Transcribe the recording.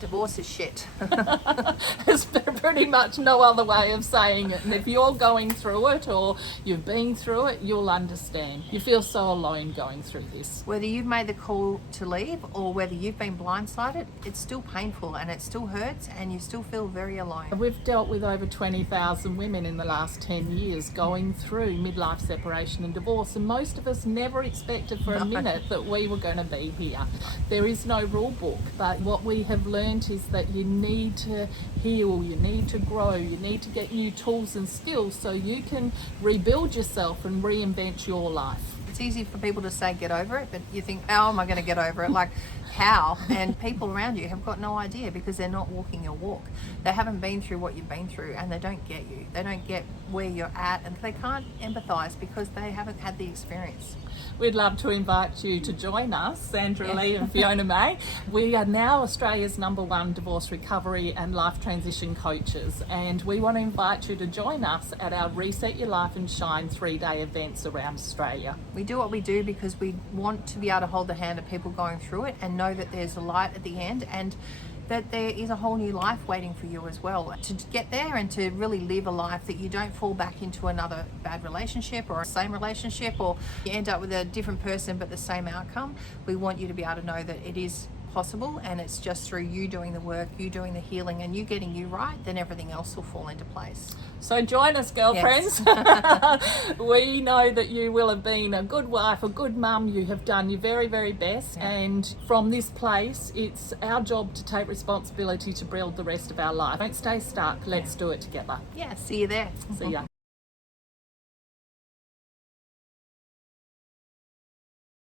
Divorce is shit. There's pretty much no other way of saying it. And if you're going through it or you've been through it, you'll understand. You feel so alone going through this. Whether you've made the call to leave or whether you've been blindsided, it's still painful and it still hurts and you still feel very alone. We've dealt with over 20,000 women in the last 10 years going through midlife separation and divorce, and most of us never expected for a minute that we were going to be here. There is no rule book, but what we have learned is that you need to heal, you need to grow, you need to get new tools and skills so you can rebuild yourself and reinvent your life. It's easy for people to say get over it, but you think, how am I going to get over it? Like, how? And people around you have got no idea because they're not walking your walk. They haven't been through what you've been through and they don't get you. They don't get where you're at and they can't empathise because they haven't had the experience. We'd love to invite you to join us, Sandra Lee and Fiona May. We are now Australia's #1 divorce recovery and life transition coaches, and we want to invite you to join us at our Reset Your Life and Shine 3-day events around Australia. We do what we do because we want to be able to hold the hand of people going through it and know that there's a light at the end and that there is a whole new life waiting for you as well. To get there and to really live a life that you don't fall back into another bad relationship or a same relationship or you end up with a different person but the same outcome. We want you to be able to know that it is possible and it's just through you doing the work, you doing the healing and you getting you right, then everything else will fall into place. So join us, girlfriends. Yes. We know that you will have been a good wife, a good mum. You have done your very, very best. Yeah. And from this place, it's our job to take responsibility to build the rest of our life. Don't stay stuck. Let's do it together. Yeah, see you there. See ya.